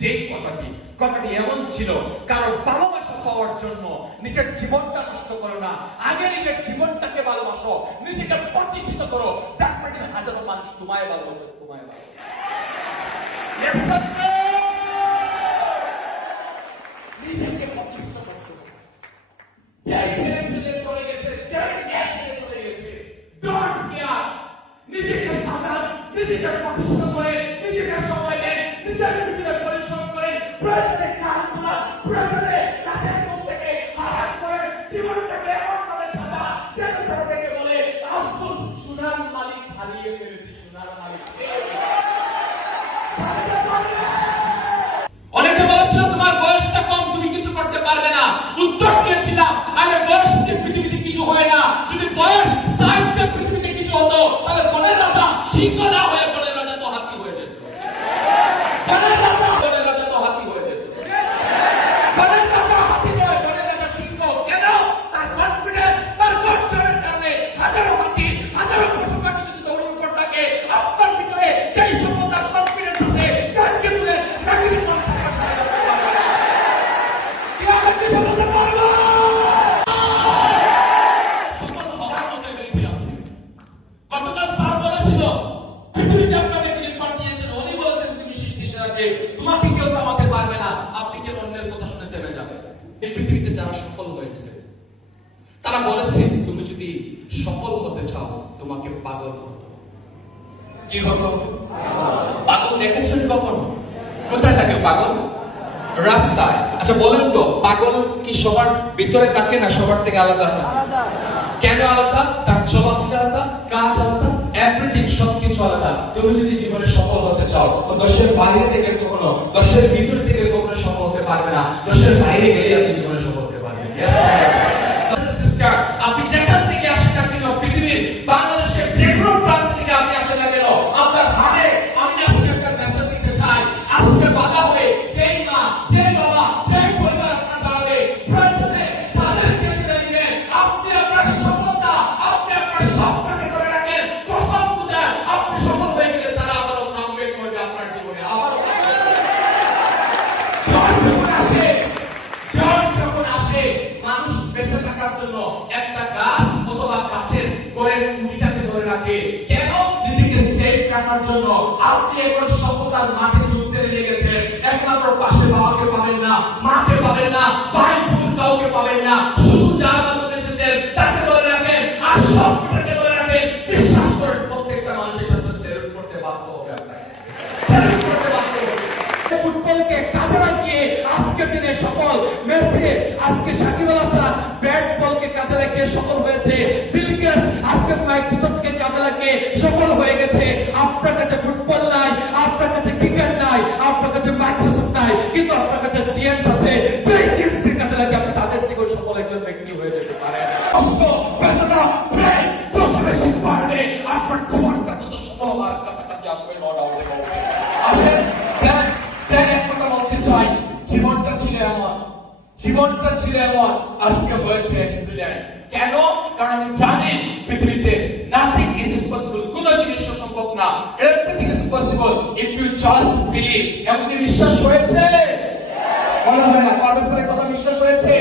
যে কথাটি এমন ছিল, কারো ভালোবাসা পাওয়ার জন্য নিজের জীবনটা নষ্ট করো না, আগে নিজের জীবনটাকে ভালোবাসো, নিজেকে প্রতিষ্ঠিত করো, তারপরে হাজারো মানুষ তোমায় ভালোবাসো, তোমায় ভালোবাসো। নিজেকে প্রতিষ্ঠিত করতে হবে। চলে গেছে, চলে গেছে, ডোন্ট কেয়ার। নিজেকে সাজান, নিজেকে প্রতিষ্ঠিত করে, নিজেকে সময় দেন, নিজের ভিতরে পরিশ্রম করেন, প্রয়োজনে কাজ করা, প্রয়োজনে কাজের মুখ থেকে হারাম করে জীবনটাকে এমন ভাবে সাজা যেন তারা থেকে বলে আফসোস, সোনার মালিক হারিয়ে ফেলেছি, সোনার মালিক। অনেকে বলেছিল তোমার বয়সটা কম, তুমি কিছু করতে পারবে না। উত্তর দিয়েছিলাম, আরে বয়স দিয়ে পৃথিবীতে কিছু হয় না। যদি বয়স সাইজ দিয়ে পৃথিবীতে কিছু হতো, তাহলে বনের রাজা সিংহ না হয়ে বনের রাজা তো হাতি হয়ে যেত। বনের রাজা তো হাতি হয়ে যেত। বনের রাজা হাতি নয়, বনের রাজা সিংহ। কেন? তার কনফিডেন্স, তার গর্জনের কারণে হাজারো হাতি, হাজারো পশু পাখি যদি দৌড়ের উপর থাকে, আপনার ভিতরে যেই সফলতার কনফিডেন্স আছে, যাকে বলে প্রাকৃতিক সংসার তোমাকে কেউ থামাতে পারবে না। আপনি কেন অন্যের কথা শুনে থেমে যাবেন? এই পৃথিবীতে যারা সফল হয়েছে তারা বলেছে, তুমি যদি সফল হতে চাও তোমাকে পাগল হতে হবে। কি হতো? পাগল দেখেছেন কখনো? কোথায় থাকে পাগল? রাস্তায়। আচ্ছা বলেন তো, পাগল কি সবার ভিতরে থাকে না সবার থেকে আলাদা থাকে? কেন আলাদা? তার চলাফেরা আলাদা, কাজ আলাদা, এভরিথিং, সবকিছু আলাদা। তুমি যদি জীবনে সফল হতে চাও, দশের বাইরে থেকে কখনো, দশের ভিতর থেকে কখনো সফল হতে পারবে না। দশের বাইরে গেলে আপনি জীবনে সফল হতে পারবেন। সিস্টার, আপনি যেখান থেকে আসেন না কেন, পৃথিবীর বাংলাদেশের যে কোনো প্রান্ত থেকে আপনি আসেন না কেন, আপনার হাতে আমি আজকে একটা মেসেজ দিতে চাই। আজকে বাধা হয়ে যেই মা, যে বাবা, যে পরিবার আপনার দাঁড়াবে, প্রয়োজনে তাদেরকে ছেড়ে দিবেন। আপনি আপনার সফলতা, আপনি আপনার স্বপ্নকে ধরে রাখেন। কসম খুদা, আপনি সফল হয়ে গেলে তারা আবারও কামব্যাক করবে আপনার জীবনে, আবারও যখন আসে মানুষ বেঁচে থাকার জন্য একটা গাছ অথবা গাছের গোড়ের কুঁটিটাকে ধরে রাখে। কেন? নিজেকে সেফ রাখার জন্য। আপনি এখন সফলতার মাঠে যুদ্ধে লেগে গেছেন। একমাত্র পাশে বাবাকে পাবেন না, মাকে পাবেন না, ভাই বোন কাউকে পাবেন না। শুধু যার মাধ্যমে এসেছেন তাকে ধরে রাখেন, আর সবটাকে ধরে রাখেন। বিশ্বাস করেন, প্রত্যেকটা মানুষের কাছে সেলুট করতে বাধ্য হবে আপনাকে, সেলুট করতে বাধ্য হবে। ফুটবলকে কাজে লাগিয়ে আজকের দিনে সফল মেসি, আজকে সাকিব আল হাসান ব্যাট বলকে কাজে লাগিয়ে সফল হয়েছে। বিল গেটস আজকে মাইক্রোসফটকে কাজে লাগিয়ে সফল হয়ে গেছে। আপনার কাছে ফুটবল নাই, আপনার কাছে ক্রিকেট নাই, আপনার কাছে মাইক্রোসফট নাই, কিন্তু আপনার কাছে সিএমস আছে। যেই সিএমসকে কাজে লাগিয়ে আপনি তাদের থেকেও সফল একজন ব্যক্তি হয়ে যেতে পারেন। কষ্ট, বেদনা, প্রেম যত বেশি বাড়বে, আপনার জীবনটা তত সফল হওয়ার কাছাকাছি আসবে। আসেন জীবনটা ছিল এমন, আজকে হয়েছে অ্যাক্সিডেন্ট। কেন? কারণ আমি জানি পৃথিবীতে নাথিং ইজ ইম্পসিবল, কোন জিনিস সম্ভব না। Everything is possible if you just believe. এমনকি বিশ্বাস হয়েছে? বলা হয় না, পারভেজের কথা বিশ্বাস হয়েছে?